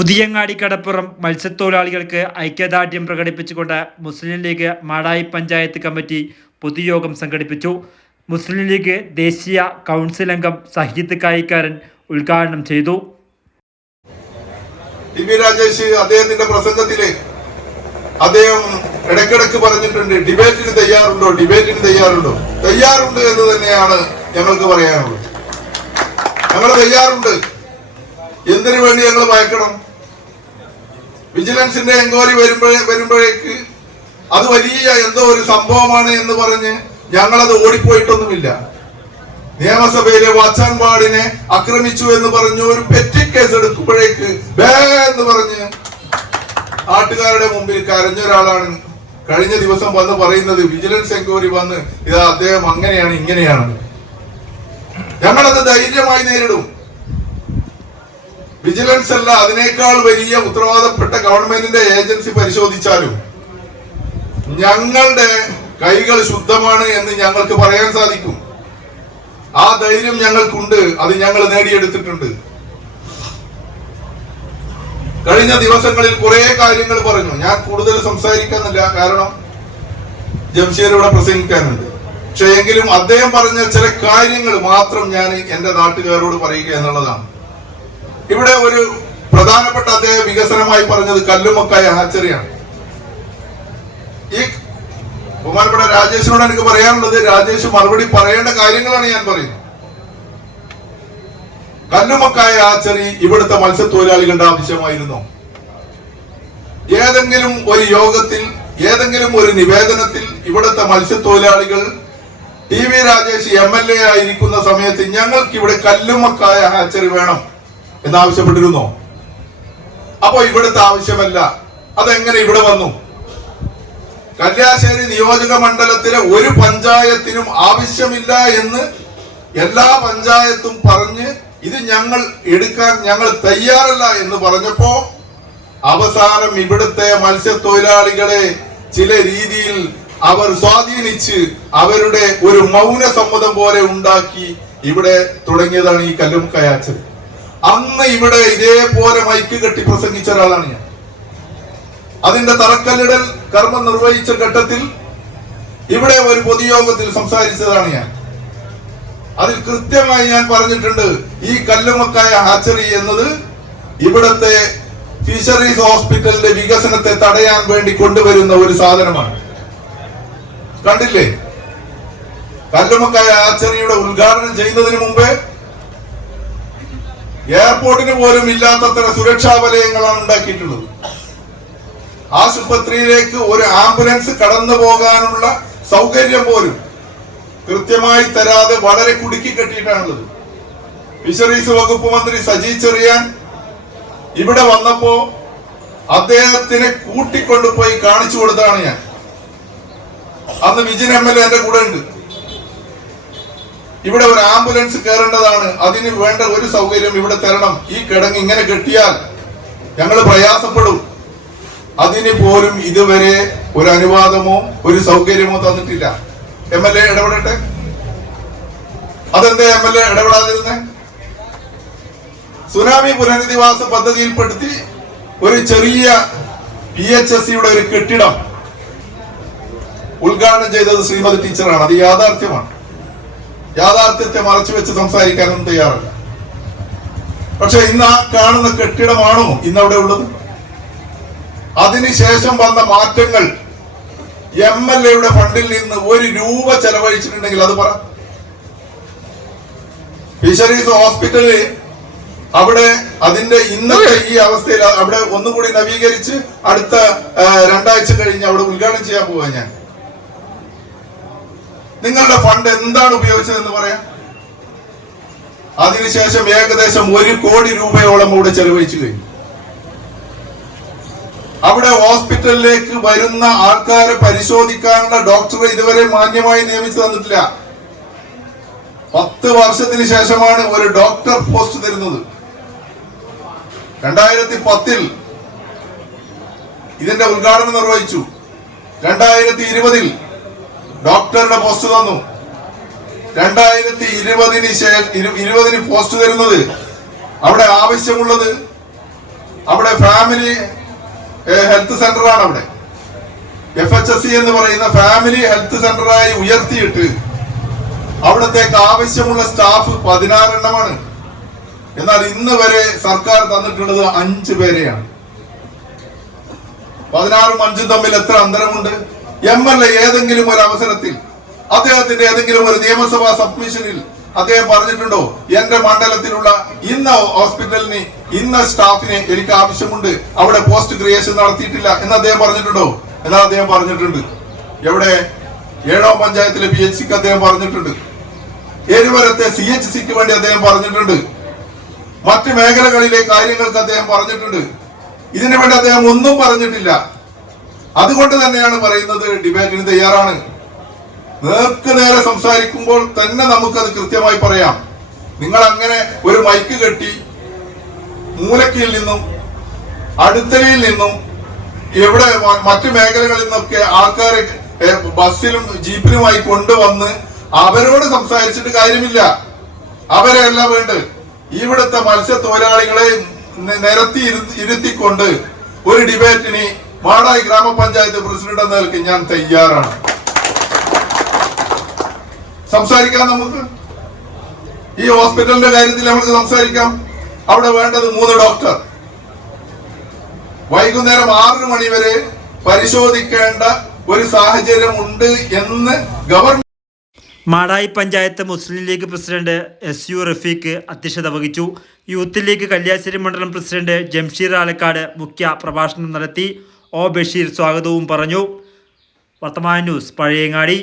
പുതിയങ്ങാടി കടപ്പുറം മത്സ്യത്തൊഴിലാളികൾക്ക് ഐക്യദാർഢ്യം പ്രകടിപ്പിച്ചുകൊണ്ട് മുസ്ലിം ലീഗ് മാടായി പഞ്ചായത്ത് കമ്മിറ്റി പൊതുയോഗം സംഘടിപ്പിച്ചു. മുസ്ലിം ലീഗ് ദേശീയ കൗൺസിൽ അംഗം സഹീദ് കായിക്കാരൻ ഉദ്ഘാടനം ചെയ്തു. ടി രാജേഷ് അദ്ദേഹത്തിന്റെ പ്രസംഗത്തിൽ അദ്ദേഹം ഇടയ്ക്കിടയ്ക്ക് പറഞ്ഞിട്ടുണ്ട് ഡിബേറ്റിന് തയ്യാറുണ്ടോ? ഡിബേറ്റിന് തയ്യാറുണ്ടോ? തയ്യാറുണ്ട് എന്ന് തന്നെയാണ് ഞങ്ങൾക്ക് പറയാനുള്ളത്. ഞങ്ങൾ തയ്യാറുണ്ട്. എന്തിനു വേണ്ടി ഞങ്ങൾ ഭയക്കണം? വിജിലൻസിന്റെ എൻക്വയറി വരുമ്പോഴേ വരുമ്പോഴേക്ക് അത് വലിയ എന്തോ ഒരു സംഭവമാണ് എന്ന് പറഞ്ഞ് ഞങ്ങളത് ഓടിപ്പോയിട്ടൊന്നുമില്ല. നിയമസഭയിലെ വാച്ചാൻ പാടിനെ ആക്രമിച്ചു എന്ന് പറഞ്ഞു ഒരു പെറ്റി കേസ് എടുക്കുമ്പോഴേക്ക് ബേ എന്ന് പറഞ്ഞ് നാട്ടുകാരുടെ മുമ്പിൽ കരഞ്ഞ ഒരാളാണ് കഴിഞ്ഞ ദിവസം വന്ന് പറയുന്നത് വിജിലൻസ് എൻക്വയറി വന്ന് ഇതാ അദ്ദേഹം അങ്ങനെയാണ് ഇങ്ങനെയാണ്. ഞങ്ങളത് ധൈര്യമായി നേരിടും. വിജിലൻസ് അല്ല അതിനേക്കാൾ വലിയ ഉത്തരവാദപ്പെട്ട ഗവൺമെന്റിന്റെ ഏജൻസി പരിശോധിച്ചാലും ഞങ്ങളുടെ കൈകൾ ശുദ്ധമാണ് എന്ന് ഞങ്ങൾക്ക് പറയാൻ സാധിക്കും. ആ ധൈര്യം ഞങ്ങൾക്കുണ്ട് അത് ഞങ്ങൾ നേടിയെടുത്തിട്ടുണ്ട്. കഴിഞ്ഞ ദിവസങ്ങളിൽ കുറെ കാര്യങ്ങൾ പറഞ്ഞു. ഞാൻ കൂടുതൽ സംസാരിക്കുന്നില്ല കാരണം ജംഷീർ പ്രസംഗിക്കാനുണ്ട്. പക്ഷെ എങ്കിലും അദ്ദേഹം പറഞ്ഞ ചില കാര്യങ്ങൾ മാത്രം ഞാൻ എന്റെ നാട്ടുകാരോട് പറയുക എന്നുള്ളതാണ്. ഇവിടെ ഒരു പ്രധാനപ്പെട്ട അദ്ദേഹം വികസനമായി പറഞ്ഞത് കല്ലുമക്കായ ഹാച്ചറിയാണ്. ഈ ബഹുമാനപ്പെട്ട രാജേഷിനോട് എനിക്ക് പറയാനുള്ളത് രാജേഷ് മറുപടി പറയേണ്ട കാര്യങ്ങളാണ് ഞാൻ പറയുന്നത്. കല്ലുമക്കായ ആച്ചറി ഇവിടുത്തെ മത്സ്യത്തൊഴിലാളികളുടെ ആവശ്യമായിരുന്നു. ഏതെങ്കിലും ഒരു യോഗത്തിൽ ഏതെങ്കിലും ഒരു നിവേദനത്തിൽ ഇവിടുത്തെ മത്സ്യത്തൊഴിലാളികൾ T V Rajesh M L A ആയിരിക്കുന്ന സമയത്ത് ഞങ്ങൾക്ക് ഇവിടെ കല്ലുമക്കായ ഹാച്ചറി വേണം. എന്നാവശ്യപ്പെട്ടിരുന്നോ? അപ്പോ ഇവിടുത്തെ ആവശ്യമല്ല. അതെങ്ങനെ ഇവിടെ വന്നു? കല്യാശ്ശേരി നിയോജക മണ്ഡലത്തിലെ ഒരു പഞ്ചായത്തിനും ആവശ്യമില്ല എന്ന് എല്ലാ പഞ്ചായത്തും പറഞ്ഞ് ഇത് ഞങ്ങൾ എടുക്കാൻ ഞങ്ങൾ തയ്യാറല്ല എന്ന് പറഞ്ഞപ്പോ അവസാനം ഇവിടുത്തെ മത്സ്യത്തൊഴിലാളികളെ ചില രീതിയിൽ അവർ സ്വാധീനിച്ച് അവരുടെ ഒരു മൗന സമ്മതം പോലെ ഉണ്ടാക്കി ഇവിടെ തുടങ്ങിയതാണ് ഈ കല്ലും കയാച്ചത് അന്ന് ഇവിടെ ഇതേപോലെ മൈക്ക് കെട്ടി പ്രസംഗിച്ച ഒരാളാണ് ഞാൻ. അതിന്റെ തറക്കല്ലിടൽ കർമ്മം നിർവഹിച്ച ഘട്ടത്തിൽ ഇവിടെ ഒരു പൊതുയോഗത്തിൽ സംസാരിച്ചതാണ് ഞാൻ. അതിൽ കൃത്യമായി ഞാൻ പറഞ്ഞിട്ടുണ്ട് ഈ കല്ലുമക്കായ ഹാച്ചറി എന്നത് ഇവിടത്തെ ഫിഷറീസ് ഹോസ്പിറ്റലിന്റെ വികസനത്തെ തടയാൻ വേണ്ടി കൊണ്ടുവരുന്ന ഒരു സാധനമാണ്. കണ്ടില്ലേ? കല്ലുമക്കായ ഹാച്ചറിയുടെ ഉദ്ഘാടനം ചെയ്യുന്നതിന് മുമ്പേ എയർപോർട്ടിന് പോലും ഇല്ലാത്തത്ര സുരക്ഷാ വലയങ്ങളാണ് ഉണ്ടാക്കിയിട്ടുള്ളത്. ആശുപത്രിയിലേക്ക് ഒരു ആംബുലൻസ് കടന്നു പോകാനുള്ള സൗകര്യം പോലും കൃത്യമായി തരാതെ വളരെ കുടുക്കി കെട്ടിയിട്ടാണുള്ളത്. ഫിഷറീസ് വകുപ്പ് മന്ത്രി സജി ചെറിയാൻ ഇവിടെ വന്നപ്പോ അദ്ദേഹത്തിനെ കൂട്ടിക്കൊണ്ടുപോയി കാണിച്ചു കൊടുത്താണ് ഞാൻ. അന്ന് വിജിൻ എം എൽ എന്റെ കൂടെ ഉണ്ട്. ഇവിടെ ഒരു ആംബുലൻസ് കയറേണ്ടതാണ്. അതിന് വേണ്ട ഒരു സൗകര്യം ഇവിടെ തരണം. ഈ കിടങ്ങ് ഇങ്ങനെ കെട്ടിയാൽ ഞങ്ങൾ പ്രയാസപ്പെടും. അതിന് പോലും ഇതുവരെ ഒരു അനുവാദമോ ഒരു സൗകര്യമോ തന്നിട്ടില്ല. എം എൽ എ ഇടപെടട്ടെ? അതെന്താ എം എൽ എ ഇടപെടാതിരുന്നേ? സുനാമി പുനരധിവാസ പദ്ധതിയിൽപ്പെടുത്തി ഒരു ചെറിയ പി എച്ച് എസ് സിയുടെ ഒരു കെട്ടിടം ഉദ്ഘാടനം ചെയ്തത് ശ്രീമതി ടീച്ചറാണ്. അത് യാഥാർത്ഥ്യമാണ്. യാഥാർത്ഥ്യത്തെ മറച്ചു വെച്ച് സംസാരിക്കാനൊന്നും തയ്യാറല്ല. പക്ഷെ ഇന്ന് ആ കാണുന്ന കെട്ടിടമാണോ ഇന്ന് അവിടെ ഉള്ളത്? അതിനുശേഷം വന്ന മാറ്റങ്ങൾ എം എൽ എയുടെ ഫണ്ടിൽ നിന്ന് ഒരു രൂപ ചെലവഴിച്ചിട്ടുണ്ടെങ്കിൽ അത് പറ. ഫിഷറീസ് ഹോസ്പിറ്റലിൽ അവിടെ അതിന്റെ ഇന്നത്തെ ഈ അവസ്ഥയിൽ അവിടെ ഒന്നുകൂടി നവീകരിച്ച് അടുത്ത രണ്ടാഴ്ച കഴിഞ്ഞ് അവിടെ ഉദ്ഘാടനം ചെയ്യാൻ പോവാ ഞാൻ. ഫണ്ട് എന്താണ് ഉപയോഗിച്ചത് ഉപയോഗിച്ചതെന്ന് പറയാം? അതിനുശേഷം ഏകദേശം ഒരു കോടി രൂപയോളം അവിടെ ചെലവഴിച്ചു കഴിഞ്ഞു. അവിടെ ഹോസ്പിറ്റലിലേക്ക് വരുന്ന ആൾക്കാരെ പരിശോധിക്കാനുള്ള ഡോക്ടറെ ഇതുവരെ മാന്യമായി നിയമിച്ചു തന്നിട്ടില്ല. പത്ത് വർഷത്തിന് ശേഷമാണ് ഒരു ഡോക്ടർ പോസ്റ്റ് തരുന്നത്. രണ്ടായിരത്തി പത്തിൽ ഇതിന്റെ ഉദ്ഘാടനം നിർവഹിച്ചു. രണ്ടായിരത്തി ഇരുപതിൽ ഡോക്ടറുടെ പോസ്റ്റ് തന്നു. രണ്ടായിരത്തി ഇരുപതിന് ശേഷം ഇരുപതിന് പോസ്റ്റ് തരുന്നത് അവിടെ ആവശ്യമുള്ളത് അവിടെ ഫാമിലി ഹെൽത്ത് സെന്ററാണ് അവിടെ. എഫ് എച്ച് എസ് സി എന്ന് പറയുന്ന ഫാമിലി ഹെൽത്ത് സെന്ററായി ഉയർത്തിയിട്ട് അവിടത്തേക്ക് ആവശ്യമുള്ള സ്റ്റാഫ് പതിനാറെണ്ണമാണ്. എന്നാൽ ഇന്ന് വരെ സർക്കാർ തന്നിട്ടുള്ളത് അഞ്ച് പേരെയാണ്. പതിനാറും അഞ്ചും തമ്മിൽ എത്ര അന്തരമുണ്ട്? എം എൽ എ ഏതെങ്കിലും ഒരു അവസരത്തിൽ അദ്ദേഹത്തിന്റെ ഏതെങ്കിലും ഒരു നിയമസഭാ സബ്മിഷനിൽ അദ്ദേഹം പറഞ്ഞിട്ടുണ്ടോ? എന്റെ മണ്ഡലത്തിലുള്ള ഇന്ന ഹോസ്പിറ്റലിന് ഇന്ന സ്റ്റാഫിനെ എനിക്ക് ആവശ്യമുണ്ട്. അവിടെ പോസ്റ്റ് ക്രിയേഷൻ നടത്തിയിട്ടില്ല എന്ന് അദ്ദേഹം പറഞ്ഞിട്ടുണ്ടോ? എന്നാൽ അദ്ദേഹം പറഞ്ഞിട്ടുണ്ട്. എവിടെ? ഏഴോ പഞ്ചായത്തിലെ പി എച്ച് സിക്ക് അദ്ദേഹം പറഞ്ഞിട്ടുണ്ട്. എരുവരത്തെ സി എച്ച് സിക്ക് വേണ്ടി അദ്ദേഹം പറഞ്ഞിട്ടുണ്ട്. മറ്റ് മേഖലകളിലെ കാര്യങ്ങൾക്ക് അദ്ദേഹം പറഞ്ഞിട്ടുണ്ട്. ഇതിനു വേണ്ടി അദ്ദേഹം ഒന്നും പറഞ്ഞിട്ടില്ല. അതുകൊണ്ട് തന്നെയാണ് പറയുന്നത് ഡിബേറ്റിന് തയ്യാറാണ്. നേർക്ക് നേരെ സംസാരിക്കുമ്പോൾ തന്നെ നമുക്കത് കൃത്യമായി പറയാം. നിങ്ങൾ അങ്ങനെ ഒരു മൈക്ക് കെട്ടി മൂലക്കിൽ നിന്നും അടുത്തലയിൽ നിന്നും എവിടെ മറ്റു മേഖലകളിൽ നിന്നൊക്കെ ആൾക്കാരെ ബസ്സിലും ജീപ്പിലുമായി കൊണ്ടുവന്ന് അവരോട് സംസാരിച്ചിട്ട് കാര്യമില്ല. അവരെ വേണ്ട. ഇവിടുത്തെ മത്സ്യത്തൊഴിലാളികളെ നിരത്തി ഇരുത്തിക്കൊണ്ട് ഒരു ഡിബേറ്റിന് മാടായി ഗ്രാമപഞ്ചായത്ത് പ്രസിഡന്റ് എന്ന നിലയ്ക്ക് ഞാൻ തയ്യാറാണ്. സംസാരിക്കാം നമുക്ക്? ഈ ഹോസ്പിറ്റലിന്റെ കാര്യത്തിൽ നമുക്ക് സംസാരിക്കാം? അവിടെ വേണ്ടത് മൂന്ന് ഡോക്ടർ. വൈകുന്നേരം ആറു മണി വരെ പരിശോധിക്കേണ്ട ഒരു സാഹചര്യം ഉണ്ട് എന്ന് government Madayi panchayat Muslim League president S U Rafeeq അധ്യക്ഷത വഹിച്ചു. യൂത്ത് ലീഗ് കല്യാശ്ശേരി മണ്ഡലം പ്രസിഡന്റ് ജംഷീർ ആലക്കാട് മുഖ്യ പ്രഭാഷണം നടത്തി. ഒ ബഷീർ സ്വാഗതവും പറഞ്ഞു. വർത്തമാന ന്യൂസ് പഴയങ്ങാടി.